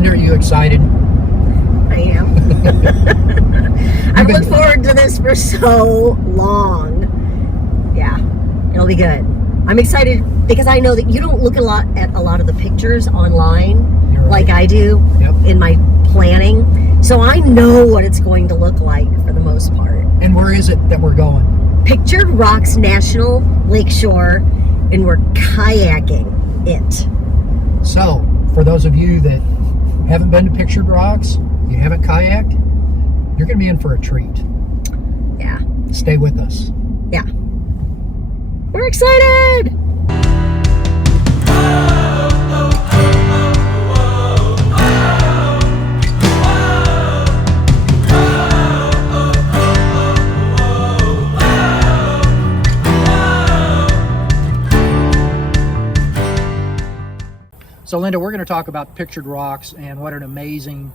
Linda, are you excited? I am. I've looked forward to this for so long. Yeah, it'll be good. I'm excited because I know that you don't look at a lot of the pictures online like I do in my planning. So I know what it's going to look like for the most part. And where is it that we're going? Pictured Rocks National Lakeshore, and we're kayaking it. So, for those of you that haven't been to Pictured Rocks, you haven't kayaked, you're going to be in for a treat. Yeah. Stay with us. Yeah. We're excited! So Linda, we're going to talk about Pictured Rocks and what an amazing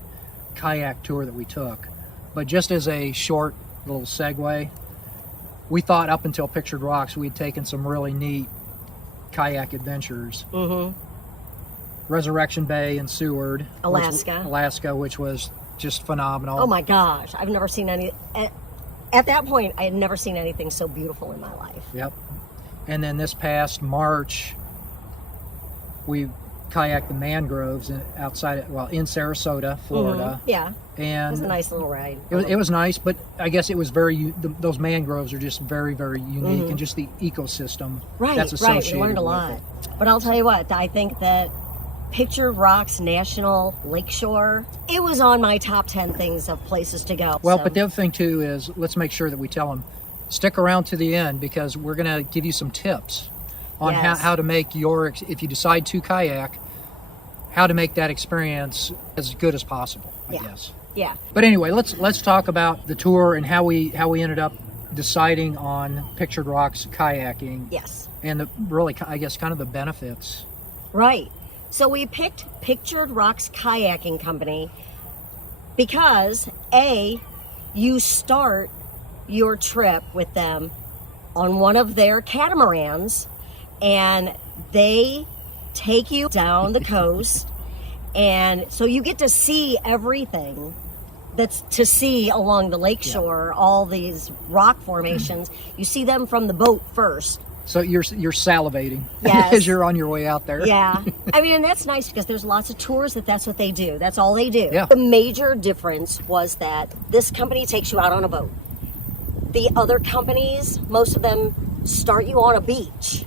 kayak tour that we took. But just as a short little segue, we thought up until Pictured Rocks we'd taken some really neat kayak adventures. Mm-hmm. Resurrection Bay and Seward, Alaska, which was just phenomenal. Oh my gosh, I've never seen any. At that point, I had never seen anything so beautiful in my life. Yep. And then this past March, we kayaked the mangroves in Sarasota, Florida. Mm-hmm. Yeah. And it was a nice little ride. It was nice, but I guess it was those mangroves are just very, very unique, and just the ecosystem that's associated We learned a lot. with it. But I'll tell you what, I think that Pictured Rocks National Lakeshore, it was on my top 10 things of places to go. Well, but the other thing too is, let's make sure that we tell them, stick around to the end, because we're going to give you some tips on how to make if you decide to kayak, how to make that experience as good as possible, I guess. Yeah. But anyway, let's talk about the tour and how we ended up deciding on Pictured Rocks kayaking. Yes. And I guess kind of the benefits. Right. So we picked Pictured Rocks Kayaking Company because you start your trip with them on one of their catamarans, and they take you down the coast, and so you get to see everything that's to see along the lakeshore. All these rock formations, you see them from the boat first. So you're salivating yes. as you're on your way out there. Yeah. I mean, and that's nice because there's lots of tours that's what they do. That's all they do. Yeah. The major difference was that this company takes you out on a boat. The other companies, most of them start you on a beach,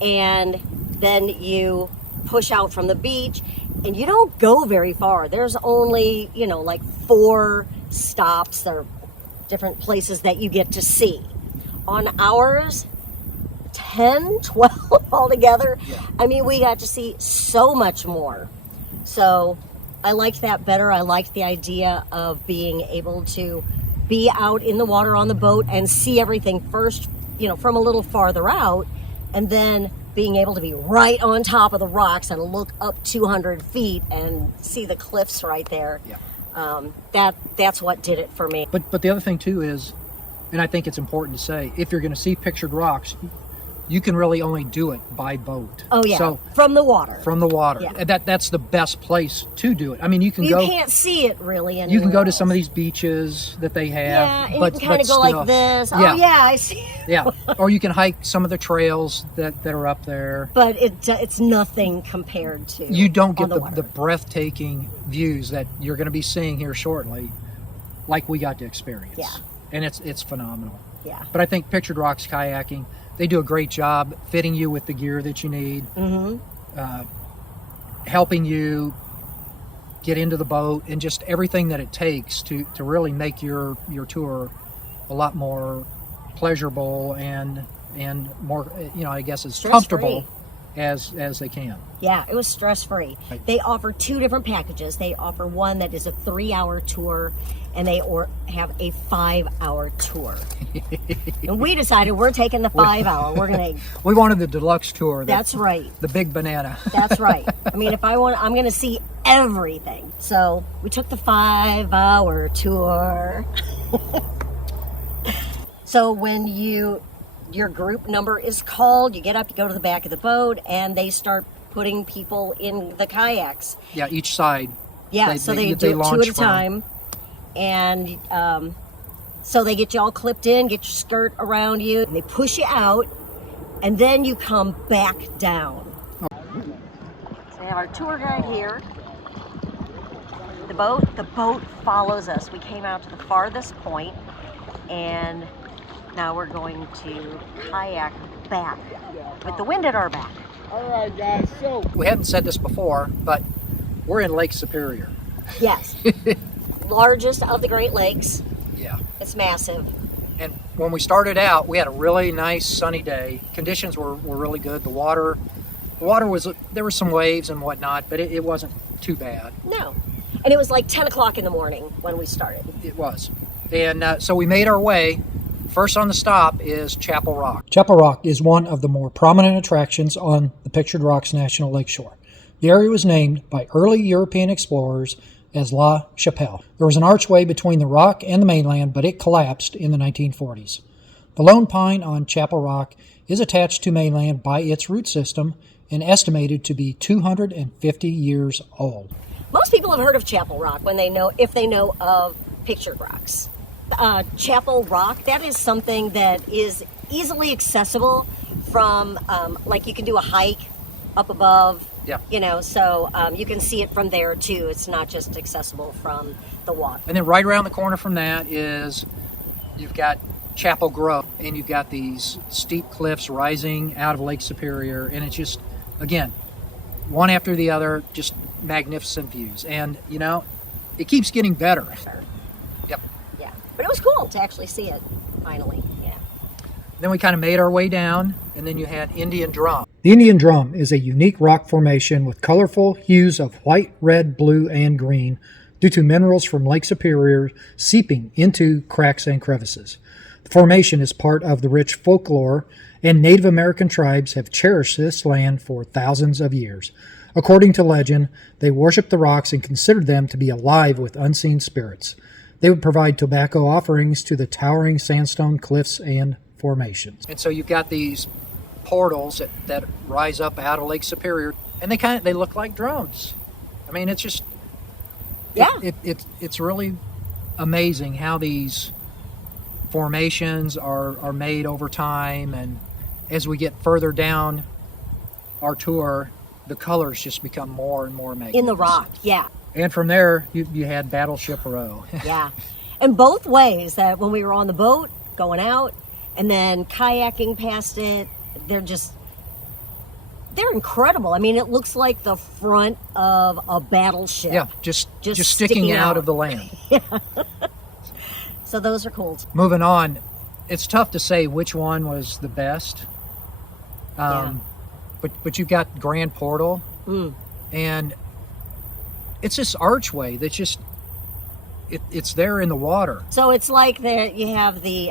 and then you push out from the beach, and you don't go very far. There's only, like 4 stops. There are different places that you get to see. On ours, 10, 12 altogether. Yeah. I mean, we got to see so much more. So I liked that better. I liked the idea of being able to be out in the water on the boat and see everything first, from a little farther out, and then being able to be right on top of the rocks and look up 200 feet and see the cliffs right there. Yeah. That's what did it for me. But the other thing too is, and I think it's important to say, if you're going to see Pictured Rocks, you can really only do it by boat. Oh yeah, so, from the water. From the water. Yeah. That's the best place to do it. I mean, you can't see it really anywhere. You can go to else. some of these beaches that they have. Yeah, and you can kind of go like this. Yeah. Oh yeah, I see. Yeah, or you can hike some of the trails that are up there. But it's nothing compared to. You don't get the breathtaking views that you're going to be seeing here shortly, like we got to experience. Yeah. And it's phenomenal. Yeah. But I think Pictured Rocks Kayaking, they do a great job fitting you with the gear that you need, helping you get into the boat, and just everything that it takes to really make your tour a lot more pleasurable and more, I guess, as comfortable as they can. Yeah, it was stress-free. Right. They offer 2 different packages. They offer one that is a 3-hour tour, and they have a 5-hour tour. And we decided we're taking the 5-hour. We wanted the deluxe tour. That's right. The big banana. That's right. I mean, I'm going to see everything. So we took the 5-hour tour. So when your group number is called, you get up, you go to the back of the boat, and they start putting people in the kayaks. Yeah, each side Yeah, so they do it 2 launch at a from. time. And so they get you all clipped in, get your skirt around you, and they push you out, and then you come back down. So we have our tour guide here. The boat follows us. We came out to the farthest point, and now we're going to kayak back with the wind at our back. All right, guys, so We hadn't said this before, but we're in Lake Superior. Yes. Largest of the Great Lakes. Yeah. It's massive. And when we started out, we had a really nice sunny day. Conditions were really good. The water was, there were some waves and whatnot, but it wasn't too bad. No. And it was like 10 o'clock in the morning when we started. It was. And so we made our way. First on the stop is Chapel Rock. Chapel Rock is one of the more prominent attractions on the Pictured Rocks National Lakeshore. The area was named by early European explorers as La Chapelle. There was an archway between the rock and the mainland, but it collapsed in the 1940s. The lone pine on Chapel Rock is attached to mainland by its root system and estimated to be 250 years old. Most people have heard of Chapel Rock if they know of Pictured Rocks. Chapel Rock, that is something that is easily accessible from, like you can do a hike up above, Yeah. So you can see it from there too. It's not just accessible from the water. And then right around the corner from that is, you've got Chapel Grove, and you've got these steep cliffs rising out of Lake Superior, and it's just, again, one after the other, just magnificent views. And, it keeps getting better. Yep. Yeah. But it was cool to actually see it, finally. Yeah. Then we kind of made our way down, and then you had Indian Drum. The Indian Drum is a unique rock formation with colorful hues of white, red, blue, and green due to minerals from Lake Superior seeping into cracks and crevices. The formation is part of the rich folklore, and Native American tribes have cherished this land for thousands of years. According to legend, they worshiped the rocks and considered them to be alive with unseen spirits. They would provide tobacco offerings to the towering sandstone cliffs and formations. And so you've got these portals that rise up out of Lake Superior, and they look like drums. I mean, it's just, Yeah. it's really amazing how these formations are made over time, and as we get further down our tour, the colors just become more and more amazing. In the rock, yeah. And from there, you had Battleship Row. Yeah. And both ways, that when we were on the boat going out and then kayaking past it, they're incredible. I mean, it looks like the front of a battleship. Yeah, just sticking out of the land. So those are cool. Moving on, it's tough to say which one was the best. But you've got Grand Portal, and it's this archway that's just, it's there in the water. So it's like you have the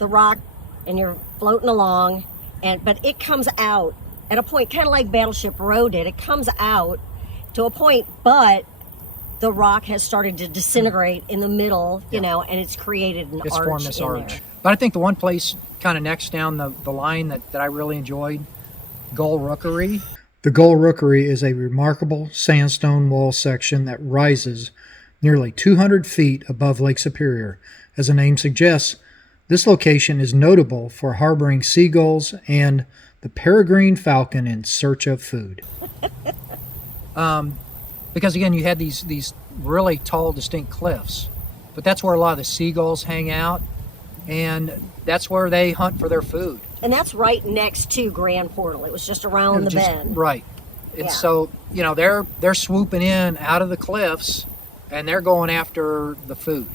rock, and you're floating along, but it comes out at a point, kind of like Battleship Row did. It comes out to a point, but the rock has started to disintegrate in the middle, and it's created an It's arch formed this in arch. there. But I think the one place kind of next down the line that I really enjoyed, Gull Rookery. The Gull Rookery is a remarkable sandstone wall section that rises nearly 200 feet above Lake Superior. As the name suggests, this location is notable for harboring seagulls and the peregrine falcon in search of food. Because again, you had these really tall, distinct cliffs, but that's where a lot of the seagulls hang out, and that's where they hunt for their food. And that's right next to Grand Portal. It was just around the bend. Right. And Yeah. so, they're swooping in out of the cliffs, and they're going after the food,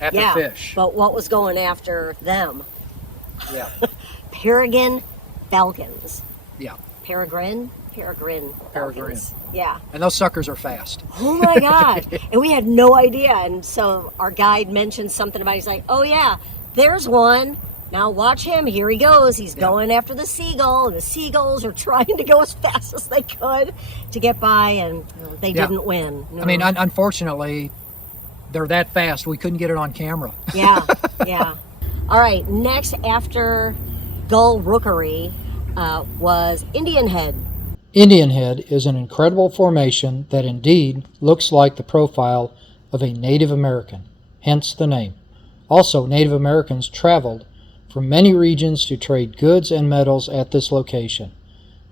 after fish. But what was going after them? Yeah. Peregrine falcons. Yeah. Peregrine falcons. Yeah. And those suckers are fast. Oh my God. And we had no idea. And so our guide mentioned something about, he's like, oh yeah, there's one. Now watch him. Here he goes. He's going after the seagull, and the seagulls are trying to go as fast as they could to get by, and they didn't win. No. I mean, unfortunately, they're that fast. We couldn't get it on camera. Yeah. All right. Next, after Gull Rookery, was Indian Head. Indian Head is an incredible formation that indeed looks like the profile of a Native American, hence the name. Also, Native Americans traveled from many regions to trade goods and metals at this location.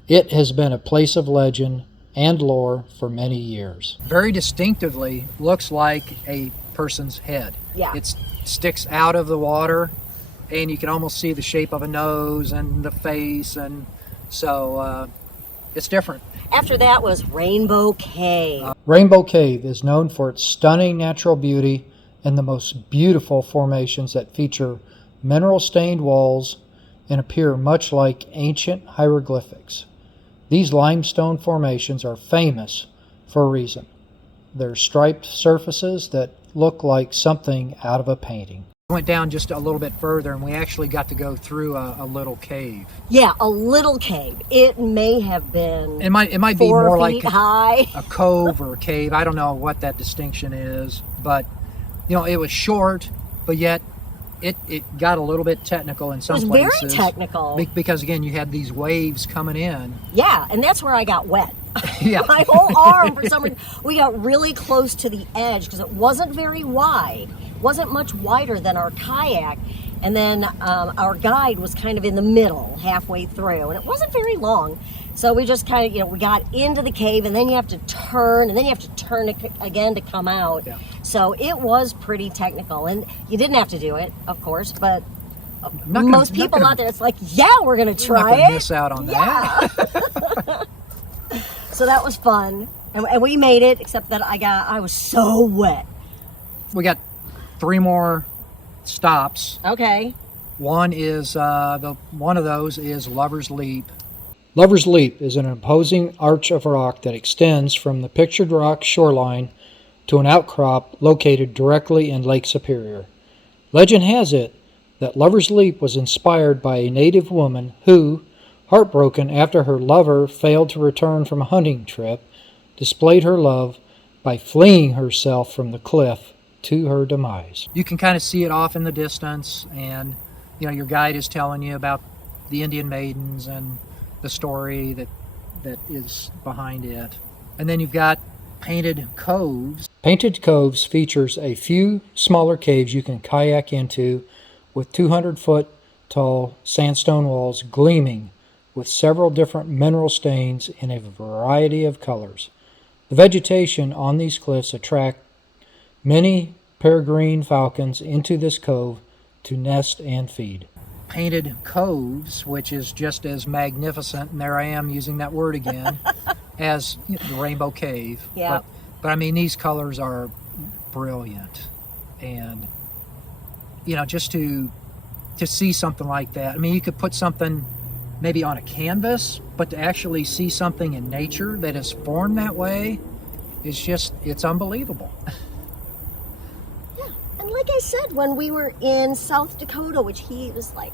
It has been a place of legend and lore for many years. Very distinctively looks like a person's head. Yeah. It sticks out of the water, and you can almost see the shape of a nose and the face, and so it's different. After that was Rainbow Cave. Rainbow Cave is known for its stunning natural beauty and the most beautiful formations that feature mineral-stained walls and appear much like ancient hieroglyphics. These limestone formations are famous for a reason. They're striped surfaces that look like something out of a painting. We went down just a little bit further, and we actually got to go through a little cave. Yeah, a little cave. It may have been It might be 4 more feet like high. a cove or a cave. I don't know what that distinction is, but you know, it was short, but yet it got a little bit technical in some It was places. very technical. Because again, you had these waves coming in. Yeah, and that's where I got wet. Yeah. My whole arm, for some reason, we got really close to the edge because it wasn't very wide. It wasn't much wider than our kayak. And then our guide was kind of in the middle, halfway through, and it wasn't very long. So we just kind of, you know, we got into the cave, and then you have to turn, and then you have to turn again to come out. Yeah. So it was pretty technical, and you didn't have to do it, of course, but Not people gonna- out there, it's like, yeah, we're going to Not try gonna it. miss out on Yeah. that. So that was fun, and we made it. Except that I was so wet. We got 3 more stops. Okay. One is one of those is Lover's Leap. Lover's Leap is an imposing arch of rock that extends from the pictured rock shoreline to an outcrop located directly in Lake Superior. Legend has it that Lover's Leap was inspired by a native woman who, heartbroken after her lover failed to return from a hunting trip, displayed her love by fleeing herself from the cliff to her demise. You can kind of see it off in the distance, and you know, your guide is telling you about the Indian maidens and the story that is behind it. And then you've got Painted Coves. Painted Coves features a few smaller caves you can kayak into with 200-foot tall sandstone walls gleaming with several different mineral stains in a variety of colors. The vegetation on these cliffs attract many peregrine falcons into this cove to nest and feed. Painted Coves, which is just as magnificent, and there I am using that word again, as the Rainbow Cave. Yeah. But I mean, these colors are brilliant, and you know, just to see something like that. I mean, you could put something maybe on a canvas, but to actually see something in nature that is formed that way is just, it's unbelievable. Yeah, and like I said, when we were in South Dakota, which he was like,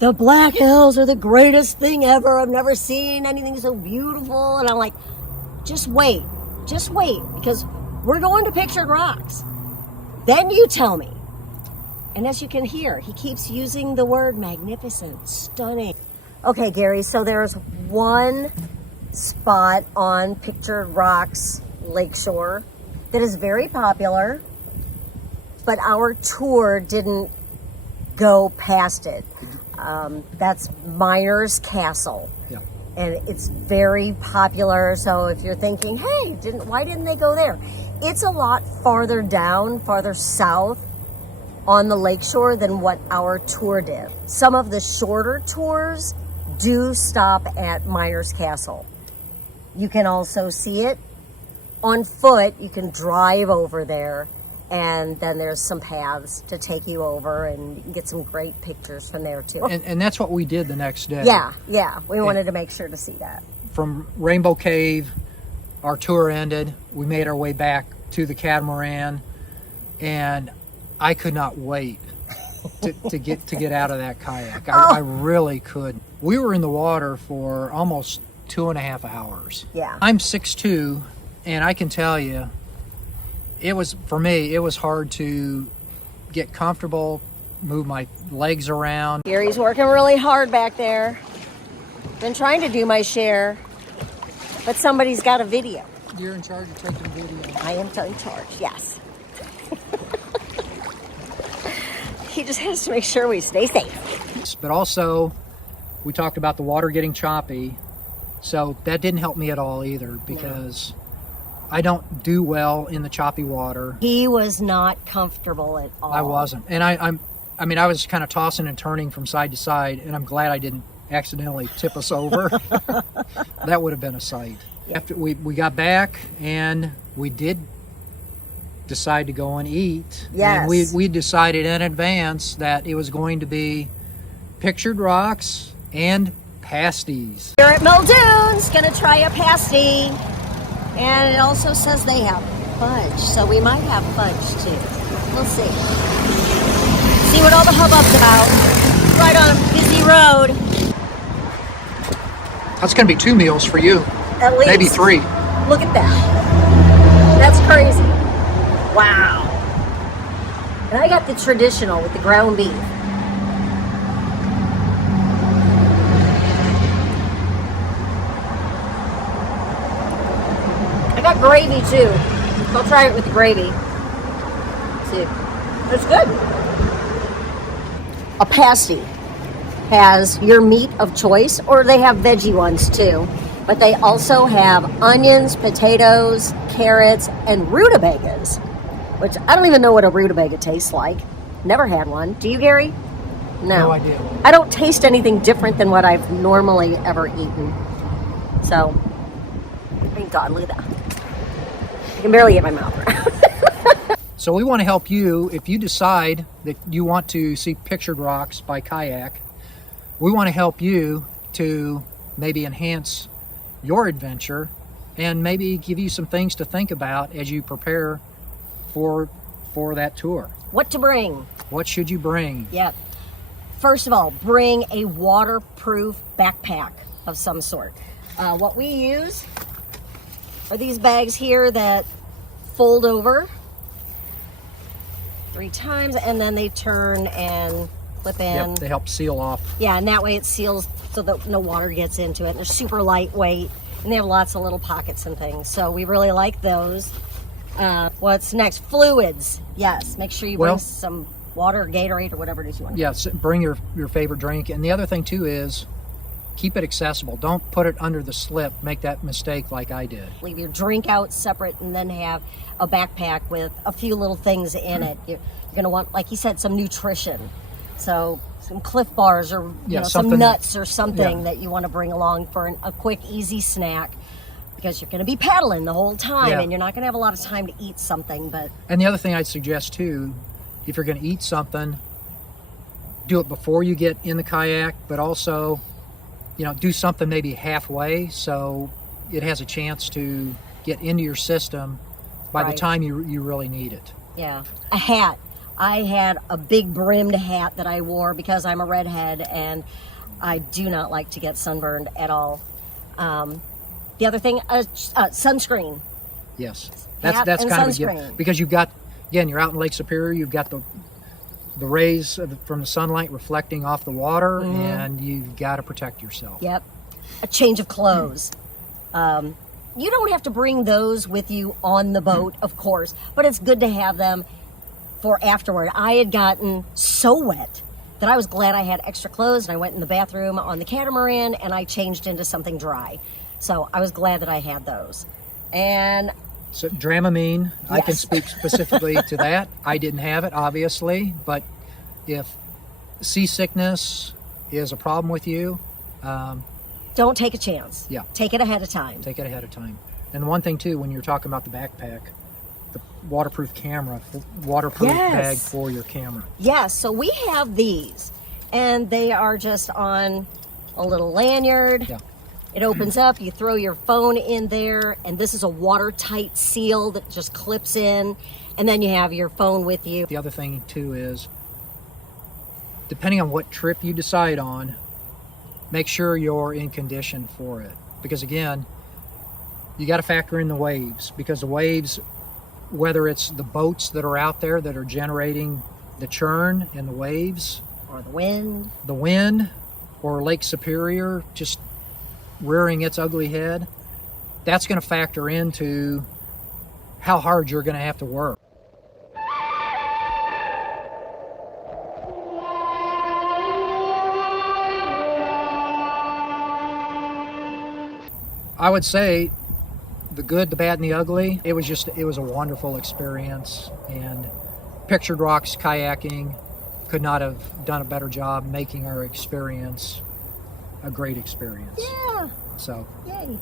the Black Hills are the greatest thing ever. I've never seen anything so beautiful. And I'm like, just wait, because we're going to Pictured Rocks. Then you tell me. And as you can hear, he keeps using the word magnificent, stunning. Okay, Gary, so there's one spot on Pictured Rocks Lakeshore that is very popular, but our tour didn't go past it. That's Miner's Castle. Yeah. And it's very popular, so if you're thinking, hey, why didn't they go there? It's a lot farther down, farther south on the lakeshore than what our tour did. Some of the shorter tours do stop at Miner's Castle. You can also see it on foot. You can drive over there, and then there's some paths to take you over, and you can get some great pictures from there too. And that's what we did the next day. Yeah, we wanted to make sure to see that. From Rainbow Cave, our tour ended. We made our way back to the catamaran, and I could not wait to get out of that kayak. I really couldn't. We were in the water for almost 2.5 hours. Yeah. I'm 6'2", and I can tell you, for me, it was hard to get comfortable, move my legs around. Gary's working really hard back there. Been trying to do my share. but somebody's got a video. You're in charge of taking video. I am in charge, yes. He just has to make sure we stay safe. But also, we talked about the water getting choppy, so that didn't help me at all either, because I don't do well in the choppy water. He was not comfortable at all. I wasn't, and I mean, I was kind of tossing and turning from side to side, and I'm glad I didn't accidentally tip us over. That would have been a sight. After we got back, and we did decide to go and eat. Yes. And we decided in advance that it was going to be pictured rocks and pasties. Here at Muldoon's, gonna try a pasty. And it also says they have fudge, so we might have fudge too. We'll see. See what all the hubbub's about. Right on a busy road. That's going to be 2 meals for you. At least. Maybe 3. Look at that. That's crazy. Wow. And I got the traditional with the ground beef. I got gravy too. I'll try it with the gravy. See, it's good. A pasty has your meat of choice, or they have veggie ones too. But they also have onions, potatoes, carrots, and rutabagas, which I don't even know what a rutabaga tastes like. Never had one. Do you, Gary? No idea. I don't taste anything different than what I've normally ever eaten. So, thank God, look at that. I can barely get my mouth around. So we want to help you if you decide that you want to see pictured rocks by Kayak. We want to help you to maybe enhance your adventure and maybe give you some things to think about as you prepare for that tour. What to bring? What should you bring? Yep. First of all, bring a waterproof backpack of some sort. What we use are these bags here that fold over 3 times, and then they turn and clip in. Yep, they help seal off. Yeah, and that way it seals so that no water gets into it. And they're super lightweight, and they have lots of little pockets and things. So we really like those. What's next? Fluids. Yes, make sure you bring some water or Gatorade or whatever it is you want. Yes, bring your favorite drink. And the other thing too is keep it accessible. Don't put it under the slip. Make that mistake like I did. Leave your drink out separate and then have a backpack with a few little things in it. You're going to want, like you said, some nutrition. So some Cliff Bars or some nuts or something that you want to bring along for a quick, easy snack, because you're going to be paddling the whole time and you're not going to have a lot of time to eat something. And the other thing I'd suggest too, if you're going to eat something, do it before you get in the kayak, but also, do something maybe halfway so it has a chance to get into your system by the time you really need it. Yeah. A hat. I had a big brimmed hat that I wore because I'm a redhead and I do not like to get sunburned at all. The other thing, sunscreen. Yes, that's kind of a gift, because you've got, again, you're out in Lake Superior. You've got the rays from the sunlight reflecting off the water, and you've got to protect yourself. Yep. A change of clothes. You don't have to bring those with you on the boat, of course, but it's good to have them for afterward. I had gotten so wet that I was glad I had extra clothes, and I went in the bathroom on the catamaran and I changed into something dry. So I was glad that I had those. And so Dramamine, I can speak specifically to that. I didn't have it, obviously, but if seasickness is a problem with you, don't take a chance. Yeah. Take it ahead of time. Take it ahead of time. And one thing too, when you're talking about the backpack, the waterproof camera, waterproof bag for your camera. Yes, so we have these, and they are just on a little lanyard. Yeah. It opens up, you throw your phone in there, and this is a watertight seal that just clips in, and then you have your phone with you. The other thing too is, depending on what trip you decide on, make sure you're in condition for it. Because again, you got to factor in the waves, because the waves, whether it's the boats that are out there that are generating the churn and the waves, or the wind, or Lake Superior just rearing its ugly head, that's going to factor into how hard you're going to have to work. I would say the good, the bad, and the ugly. It was a wonderful experience, and Pictured Rocks Kayaking could not have done a better job making our experience a great experience. Yeah. So, Yay.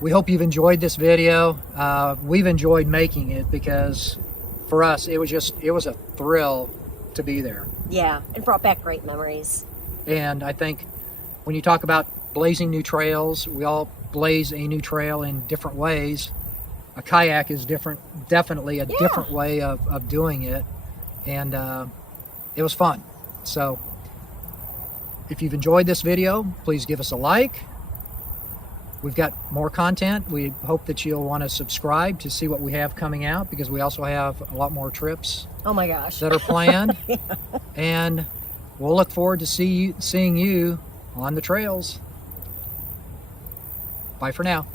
we hope you've enjoyed this video. We've enjoyed making it because for us, it was a thrill to be there. Yeah, it brought back great memories. And I think when you talk about blazing new trails, we all blaze a new trail in different ways. A kayak is definitely a different way of doing it. And it was fun. So if you've enjoyed this video, please give us a like. We've got more content. We hope that you'll want to subscribe to see what we have coming out, because we also have a lot more trips Oh my gosh. that are planned. And we'll look forward to seeing you on the trails. Bye for now.